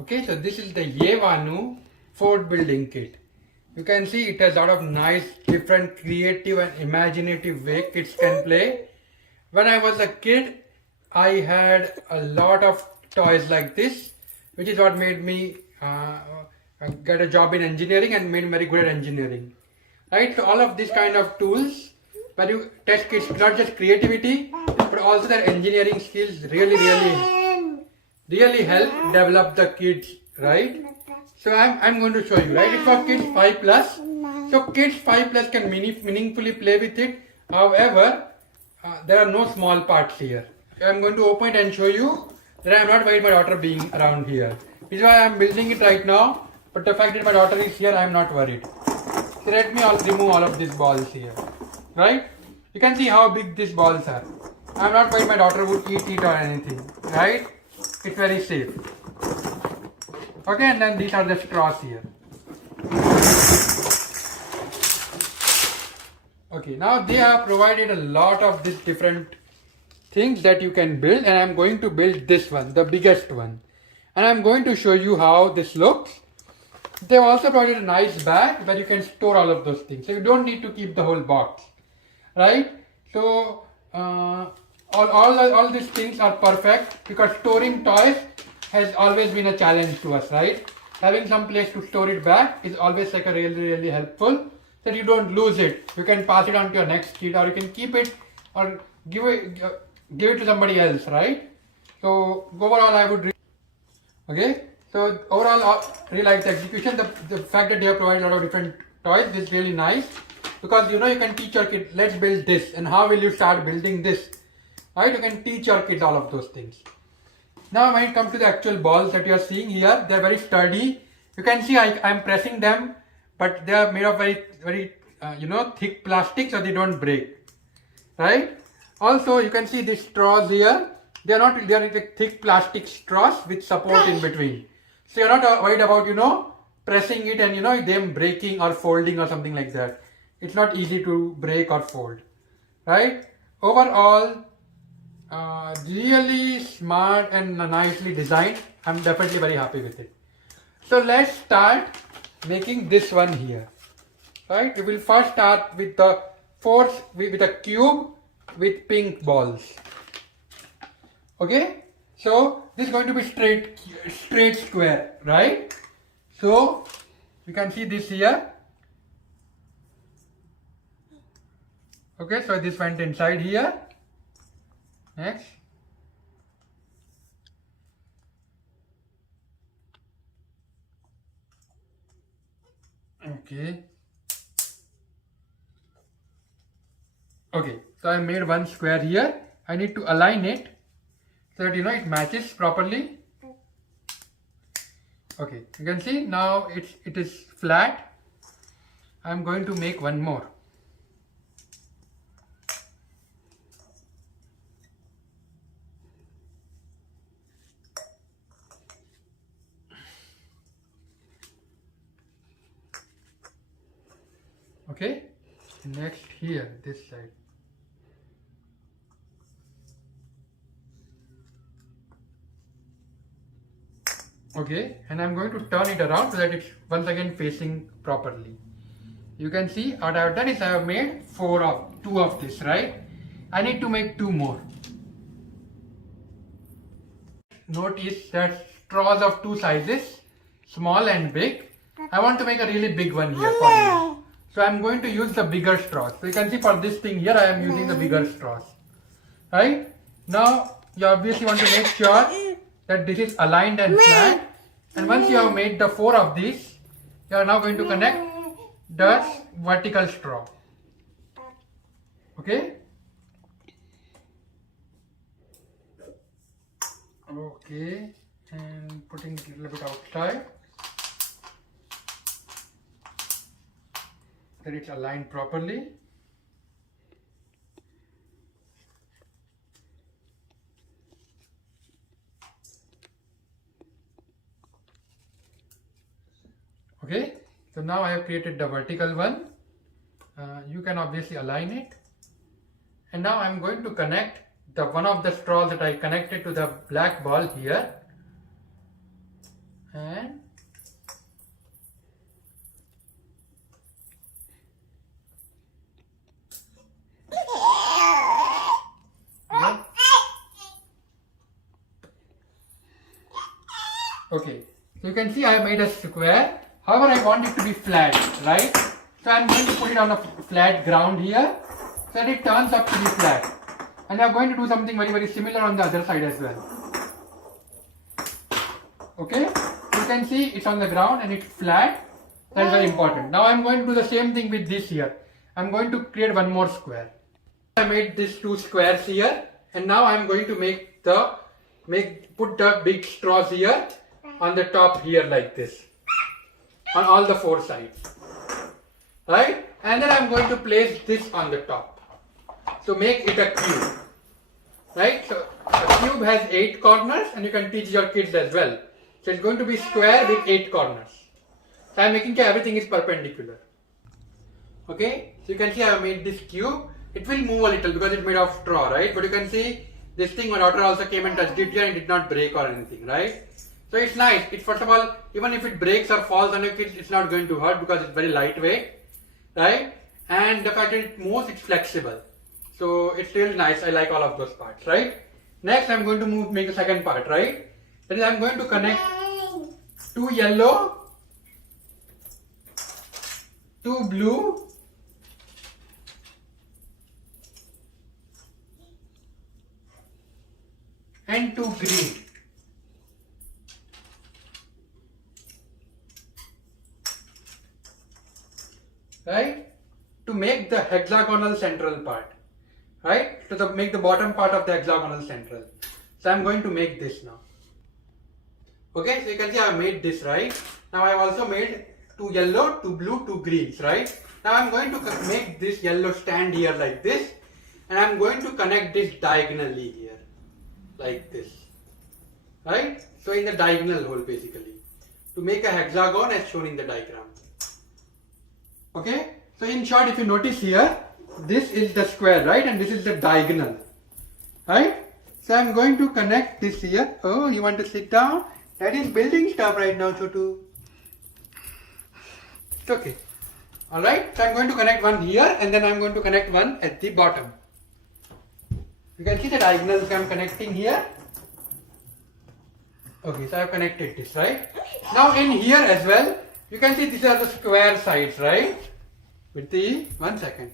Okay, so this is the Yevanu fort building kit. You can see it has a lot of nice, different, creative and imaginative way kids can play. When I was a kid, I had a lot of toys like this, which is what made me get a job in engineering and made me very good at engineering. Right, so all of these kind of tools where you test kids not just creativity but also their engineering skills really help develop the kids, right? So I'm going to show you, right? It's for kids 5 plus. So kids 5 plus can meaningfully play with it. However, there are no small parts here. I'm going to open it and show you that I'm not worried my daughter being around here. This is why I'm building it right now. But the fact that my daughter is here, I'm not worried. So let me remove all of these balls here. Right? You can see how big these balls are. I'm not worried my daughter would eat it or anything. Right? It's very safe. Okay, and then these are the straws here. Okay, now they have provided a lot of these different things that you can build, and I'm going to build this one, the biggest one. And I'm going to show you how this looks. They've also provided a nice bag where you can store all of those things. So you don't need to keep the whole box. Right? So all these things are perfect because storing toys has always been a challenge to us, right? Having some place to store it back is always like a really helpful, that you don't lose it. You can pass it on to your next kid, or you can keep it or give it to somebody else, right? So overall I would okay. So overall I really like the execution. The fact that they have provided a lot of different toys is really nice, because you can teach your kid, let's build this, and how will you start building this, right? You can teach your kids all of those things. Now when it comes to the actual balls that you are seeing here, they are very sturdy. You can see I am pressing them, but they are made of very thick plastic, so they don't break, right? Also you can see these straws here, they are like thick plastic straws with support in between, so you're not worried about pressing it and them breaking or folding or something like that. It's not easy to break or fold, right? Overall, really smart and nicely designed. I'm definitely very happy with it. So let's start making this one here, right? We will first start with the with a cube with pink balls. Okay, so this is going to be straight square, right? So you can see this here. Okay, so this went inside here. Next. Okay. Okay, so I made one square here. I need to align it so that it matches properly. Okay, you can see now it is flat. I'm going to make one more. Okay, next here, this side. Okay, and I'm going to turn it around so that it's once again facing properly. You can see what I have done is I have made two of this, right? I need to make two more. Notice that straws of two sizes, small and big. I want to make a really big one here for you. So I'm going to use the bigger straws. So you can see for this thing here I am using the bigger straws. Right? Now you obviously want to make sure that this is aligned and flat. And once you have made the four of these, you are now going to connect the vertical straw. Okay? Okay, and putting it a little bit outside, that it's aligned properly. Okay, so now I have created the vertical one. You can obviously align it, and now I'm going to connect the one of the straws that I connected to the black ball here. and yeah. Okay, so you can see I have made a square. However, I want it to be flat, right? So I'm going to put it on a flat ground here so that it turns up to be flat. And I'm going to do something very similar on the other side as well. Okay, you can see it's on the ground and it's flat. That's very important. Now I'm going to do the same thing with this here. I'm going to create one more square. I made these two squares here, and now I'm going to put the big straws here on the top here like this, on all the four sides, right? And then I'm going to place this on the top. So make it a cube, right? So a cube has 8 corners, and you can teach your kids as well. So it's going to be square with 8 corners. So I'm making sure everything is perpendicular. Okay, so you can see I have made this cube. It will move a little because it's made of straw, right? But you can see this thing, my daughter also came and touched it here and it did not break or anything, right? So it's nice. It's, first of all, even if it breaks or falls on your kids, it's not going to hurt because it's very lightweight, right? And the fact that it moves, it's flexible. So it's really nice. I like all of those parts, right? Next, I'm going to make the second part, right? That is, I'm going to connect 2 yellow, 2 blue, and 2 green. Right? To make the hexagonal central part. Right? To make the bottom part of the hexagonal central. So I'm going to make this now. Okay, so you can see I have made this, right? Now I have also made 2 yellow, 2 blue, 2 greens, right? Now I'm going to make this yellow stand here like this, and I'm going to connect this diagonally here, like this, right? So in the diagonal hole basically, to make a hexagon as shown in the diagram. Okay, so in short, if you notice here, this is the square, right? And this is the diagonal, right? So I'm going to connect this here. Oh, you want to sit down? That is building stuff right now, Chotu. It's okay. Alright, so I'm going to connect one here and then I'm going to connect one at the bottom. You can see the diagonals I'm connecting here. Okay, so I've connected this, right? Now in here as well, you can see these are the square sides, right? With the, 1 second,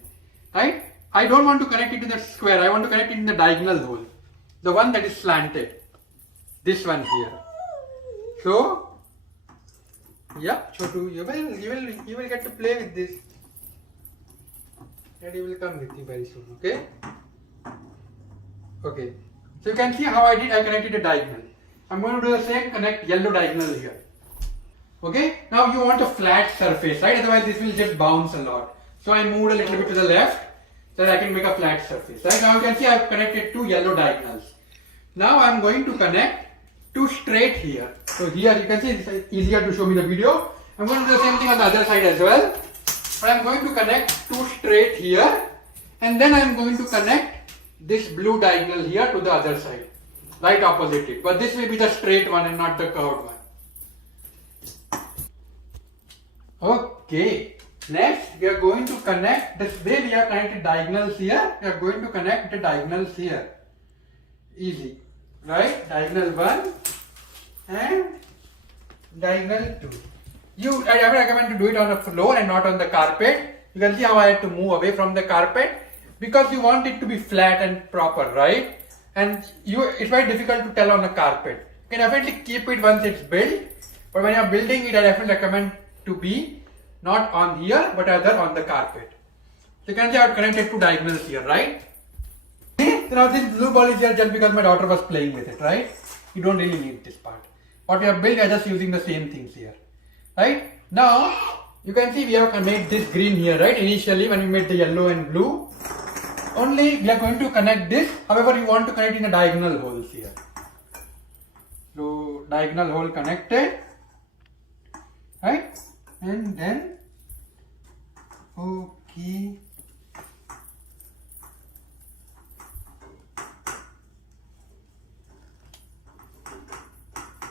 right? I don't want to connect it to the square, I want to connect it in the diagonal hole. The one that is slanted. This one here. So, yeah, Chotu, you will get to play with this. And he will come with you very soon, okay? Okay. So you can see how I connected a diagonal. I'm going to do the same, connect yellow diagonal here. Okay, now you want a flat surface, right? Otherwise this will just bounce a lot. So I moved a little bit to the left so that I can make a flat surface, right? Now you can see I have connected 2 yellow diagonals. Now I am going to connect 2 straight here. So here you can see it's easier to show me the video. I'm going to do the same thing on the other side as well. But I'm going to connect 2 straight here, and then I'm going to connect this blue diagonal here to the other side, right opposite it. But this will be the straight one and not the curved one. Okay, next we are going to connect, this way we have connected diagonals here, we are going to connect the diagonals here. Easy, right? Diagonal 1 and diagonal 2. I recommend to do it on a floor and not on the carpet. You can see how I had to move away from the carpet because you want it to be flat and proper, right? And it's very difficult to tell on a carpet. You can definitely keep it once it's built, but when you're building it, I definitely recommend to be not on here but rather on the carpet. So you can see I have connected 2 diagonals here, right? So now this blue ball is here just because my daughter was playing with it, right? You don't really need this part. What we have built, we are just using the same things here, right? Now you can see we have made this green here, right? Initially when we made the yellow and blue, only we are going to connect this. However, you want to connect in the diagonal holes here. So diagonal hole connected, right? And then okay,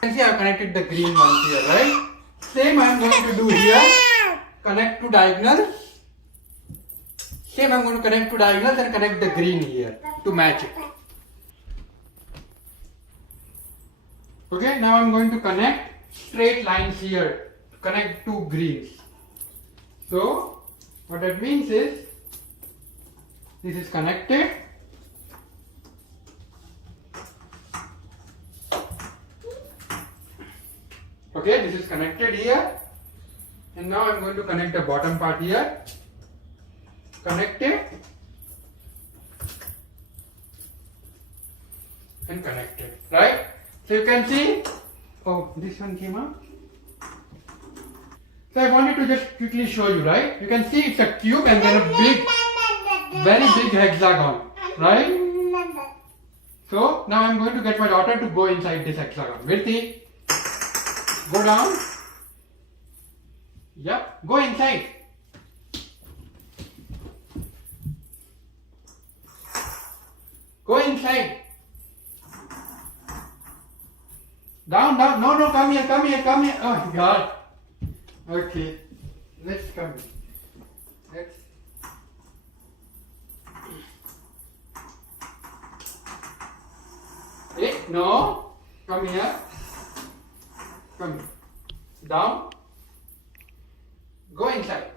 You see I have connected the green ones here, right? Same I am going to do here. Connect to diagonals. Same I am going to connect to diagonals and connect the green here to match it. Okay, now I am going to connect straight lines here to connect two greens. So what that means is this is connected. Okay, this is connected here, and now I am going to connect the bottom part here. Connected and connected, right? So you can see, oh, this one came out. So I wanted to just quickly show you, right? You can see it's a cube and then a big, very big hexagon, right? So now I'm going to get my daughter to go inside this hexagon. Virti, go down. Yep, go inside. Go inside. Down, down. No, no, come here, come here, come here. Oh, God. Okay, let's come. Let's. Hey, no. Come here. Come here. Down. Go inside.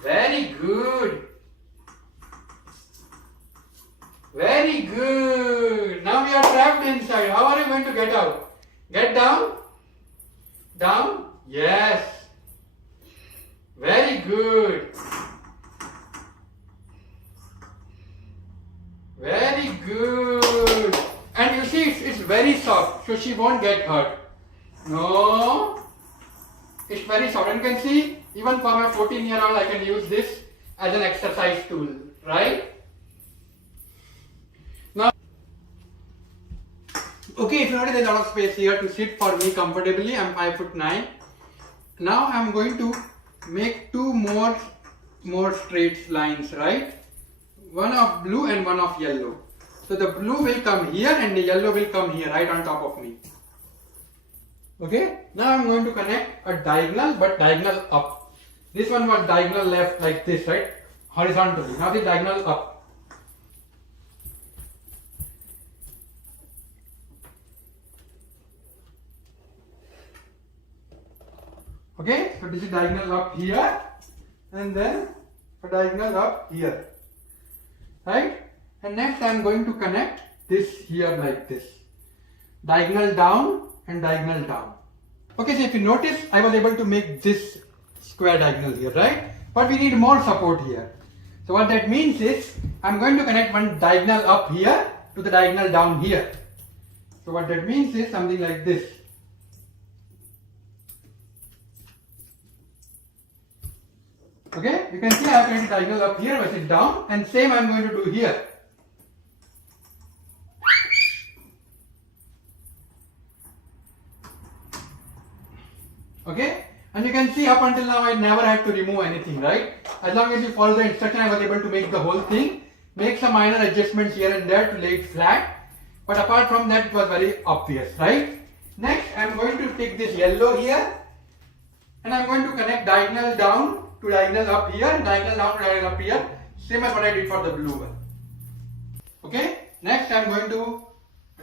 Very good. Very good. Now we are trapped inside. How are you going to get out? Get down. Down. Yes. Very good. Very good. And you see, it's very soft, so she won't get hurt. No. It's very soft. And you can see, even for my 14-year-old, I can use this as an exercise tool, right? Now, okay, if you notice there's a lot of space here to sit for me comfortably. I'm 5'9". Now I'm going to make two more straight lines, right? One of blue and one of yellow. So the blue will come here and the yellow will come here, right on top of me. Okay, now I'm going to connect a diagonal, but diagonal up. This one was diagonal left like this, right? Horizontally. Now the diagonal up. Okay, so this is diagonal up here and then a diagonal up here, right? And next I am going to connect this here like this. Diagonal down and diagonal down. Okay, so if you notice, I was able to make this square diagonal here, right? But we need more support here. So what that means is, I'm going to connect one diagonal up here to the diagonal down here. So what that means is something like this. Okay, you can see I have created diagonal up here versus down, and same I am going to do here. Okay, and you can see up until now I never had to remove anything, right? As long as you follow the instruction, I was able to make the whole thing, make some minor adjustments here and there to lay it flat, but apart from that it was very obvious, right? Next I am going to take this yellow here and I am going to connect diagonal down to diagonal up here, diagonal down to diagonal up here, same as what I did for the blue one. Okay, next I am going to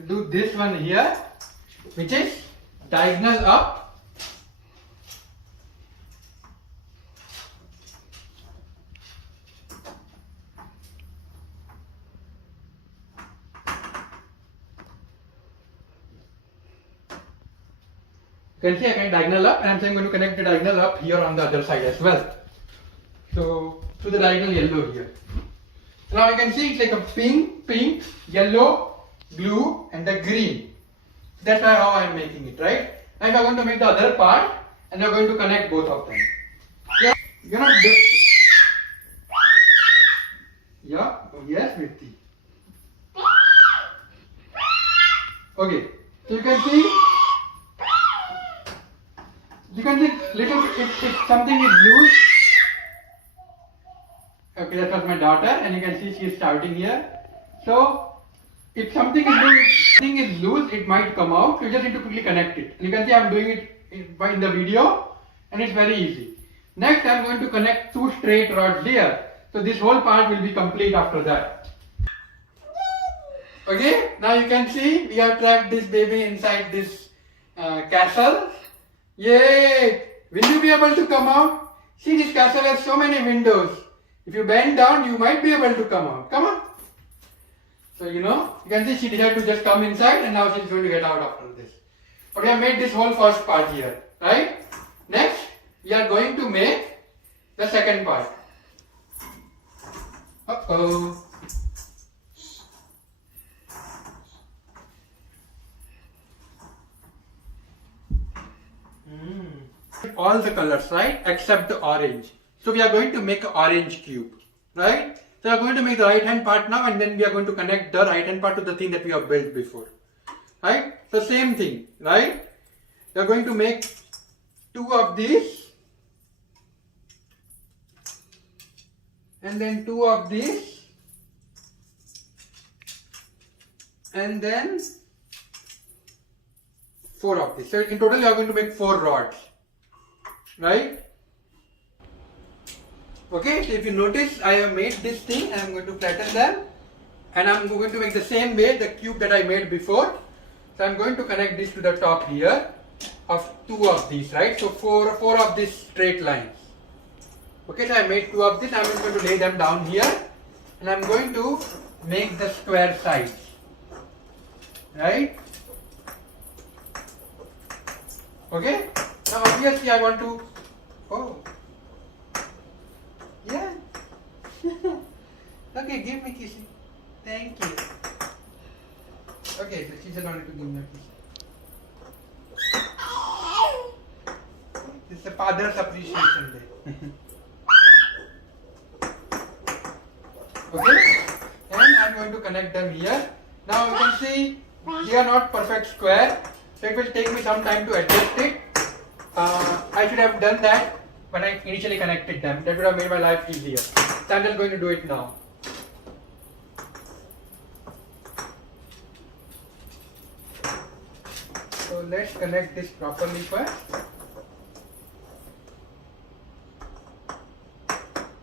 do this one here, which is diagonal up. You can see I can diagonal up, and I'm saying I'm going to connect the diagonal up here on the other side as well. So to the diagonal yellow here. So now you can see it's like a pink, yellow, blue, and the green. So that's how I'm making it, right? Now if I'm going to make the other part, and we're going to connect both of them. Yeah, you're not good. Yeah, oh yes, Virti. Okay, so you can see. You can see little if something is loose. Okay, that was my daughter, and you can see she is shouting here. So If something is loose, it might come out. You just need to quickly connect it. And you can see I'm doing it in the video, and it's very easy. Next, I'm going to connect two straight rods here. So this whole part will be complete after that. Okay, now you can see we have trapped this baby inside this castle. Yay! Will you be able to come out? See, this castle has so many windows. If you bend down, you might be able to come out. Come on. So you can see she decided to just come inside, and now she's going to get out after this. But we have made this whole first part here, right? Next, we are going to make the second part. Uh-oh. All the colors, right? Except the orange. So we are going to make an orange cube, right? So we are going to make the right hand part now, and then we are going to connect the right hand part to the thing that we have built before, right? So same thing, right? We are going to make two of these, and then two of these, and then four of these. So in total we are going to make 4 rods, right? Okay, so if you notice, I have made this thing and I'm going to flatten them, and I'm going to make the same way the cube that I made before. So I'm going to connect this to the top here of 2 of these, right? So four of these straight lines. Okay, so I made 2 of this. I'm going to lay them down here, and I'm going to make the square sides, right? Okay, now obviously I want to, yeah. Okay, give me kissing. Thank you. Okay, so she just wanted to give me a kiss. This is the father's appreciation day. Okay, and I'm going to connect them here. Now you can see they are not perfect square, so it will take me some time to adjust it. I should have done that when I initially connected them. That would have made my life easier. So I'm just going to do it now. So let's connect this properly first.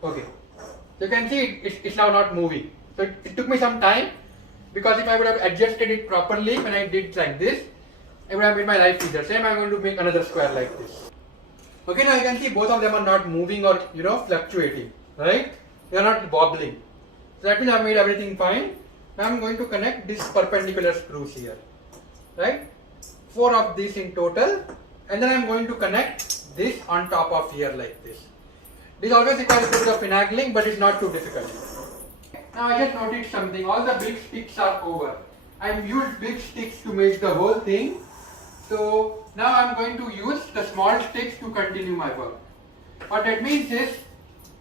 Okay. So you can see it's now not moving. So it took me some time, because if I would have adjusted it properly when I did like this, it would have made my life easier. Same, I'm going to make another square like this. Okay, now you can see both of them are not moving or fluctuating, right? They are not wobbling. So that means I've made everything fine. Now I'm going to connect these perpendicular screws here, right? 4 of these in total, and then I'm going to connect this on top of here like this. This always requires a bit of finagling, but it's not too difficult. Now I just noticed something. All the big sticks are over. I've used big sticks to make the whole thing. So now I'm going to use the small sticks to continue my work. What that means is,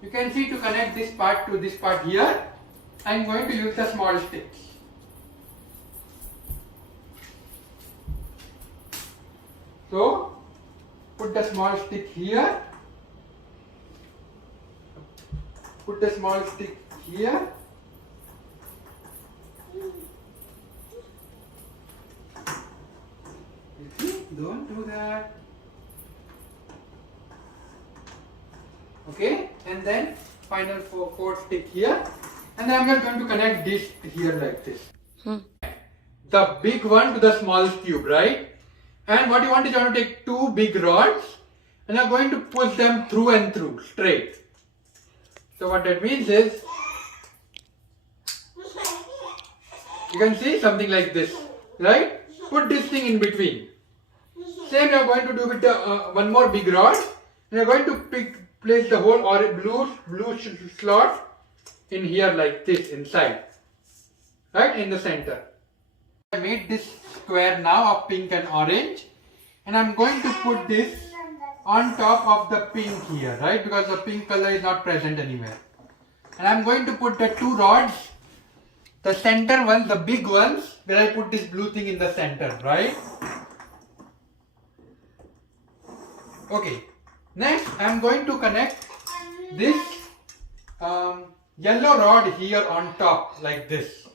you can see to connect this part to this part here, I'm going to use the small sticks. So put the small stick here, put the small stick here, don't do that. Okay, and then final fourth stick here, and then I'm just going to connect this here like this. The big one to the small cube, right? And what you want is you want to take 2 big rods, and you're going to push them through and through straight. So what that means is, you can see something like this, right? Put this thing in between. Same you're going to do with the one more big rod, and you're going to place the whole blue slot in here like this inside, right, in the center. I made this square now of pink and orange, and I'm going to put this on top of the pink here, right, because the pink color is not present anywhere. And I'm going to put the 2 rods, the center ones, the big ones, where I put this blue thing in the center, right? Okay, next I'm going to connect this yellow rod here on top like this.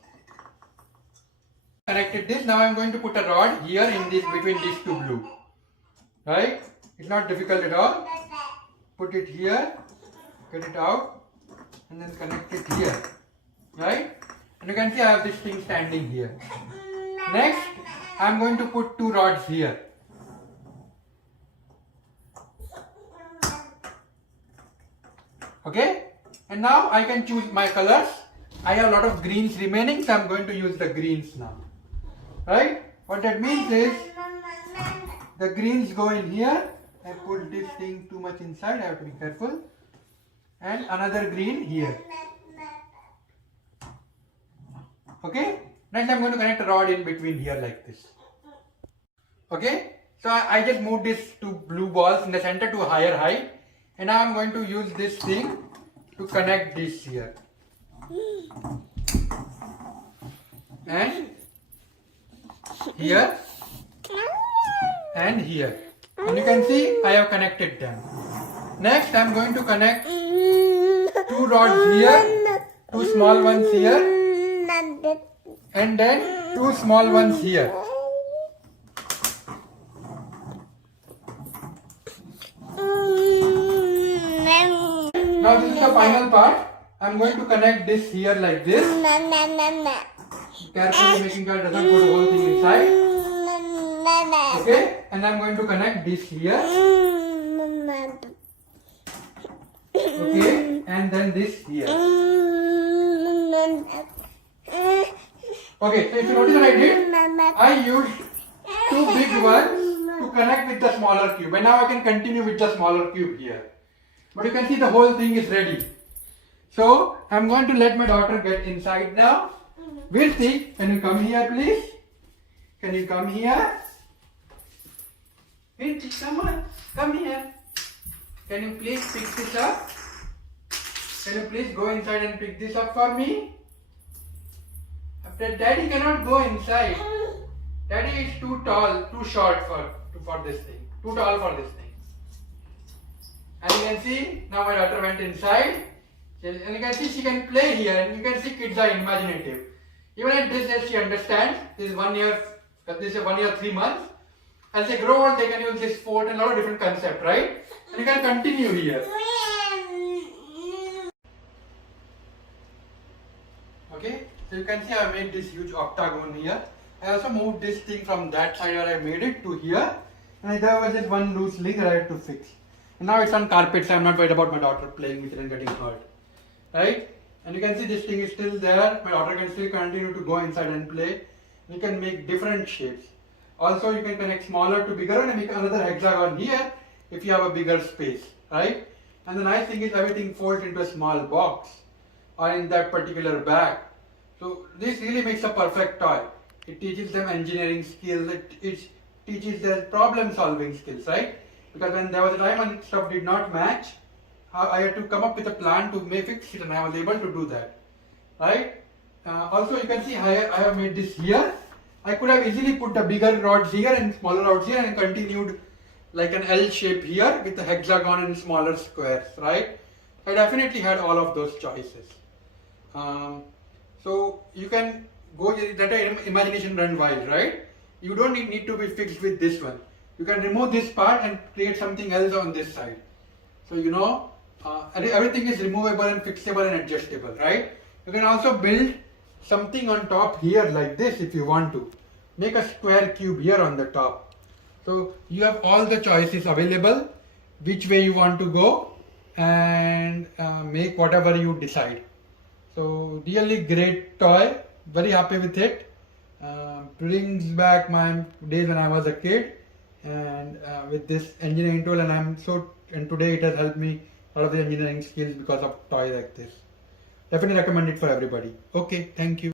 Connected this. Now I'm going to put a rod here in this between these two blue. Right? It's not difficult at all. Put it here, get it out, and then connect it here. Right? And you can see I have this thing standing here. Next, I'm going to put two rods here. Okay? And now I can choose my colors. I have a lot of greens remaining, so I'm going to use the greens now. Right? What that means is the greens go in here. I put this thing too much inside, I have to be careful. And another green here. Okay? Next I'm going to connect a rod in between here like this. Okay? So I just moved these two blue balls in the center to a higher height. And now I'm going to use this thing to connect this here. And here and here, and you can see I have connected them. Next I am going to connect two rods here, two small ones here, and then two small ones here. Now this is the final part. I am going to connect this here like this. Carefully making sure it doesn't put the whole thing inside. Okay, and I'm going to connect this here. Okay, and then this here. Okay, so if you notice what I did, I used two big ones to connect with the smaller cube. And now I can continue with the smaller cube here. But you can see the whole thing is ready. So I'm going to let my daughter get inside now. We'll see. Can you come here, please? Can you come here? Vinci, come on. Come here. Can you please pick this up? Can you please go inside and pick this up for me? After Daddy cannot go inside. Daddy is too tall, too short for this thing. Too tall for this thing. And you can see, now my daughter went inside. And you can see she can play here. And you can see kids are imaginative. Even at this age she understands. This is 1 year, 3 months. As they grow old, they can use this fort and a lot of different concepts, right? And you can continue here. Okay, so you can see I made this huge octagon here. I also moved this thing from that side where I made it to here. And there was just one loose link that I had to fix. And now it's on carpet, so I'm not worried about my daughter playing with it and getting hurt. Right? And you can see this thing is still there. My daughter can still continue to go inside and play. You can make different shapes. Also, you can connect smaller to bigger and make another hexagon here if you have a bigger space, right? And the nice thing is everything folds into a small box or in that particular bag. So this really makes a perfect toy. It teaches them engineering skills. It teaches them problem solving skills, right? Because when there was a time when stuff did not match, I had to come up with a plan to fix it, and I was able to do that, right? Also, you can see I have made this here. I could have easily put the bigger rods here and smaller rods here and continued like an L shape here with the hexagon and smaller squares, right? I definitely had all of those choices. So you can go, let imagination run wild, right? You don't need to be fixed with this one. You can remove this part and create something else on this side. So you know, everything is removable and fixable and adjustable, right? You can also build something on top here like this if you want to. Make a square cube here on the top. So you have all the choices available, which way you want to go, and make whatever you decide. So really great toy, very happy with it. Brings back my days when I was a kid, and with this engineering tool, and today it has helped me a lot of the engineering skills because of toy like this. Definitely recommend it for everybody. Okay, thank you.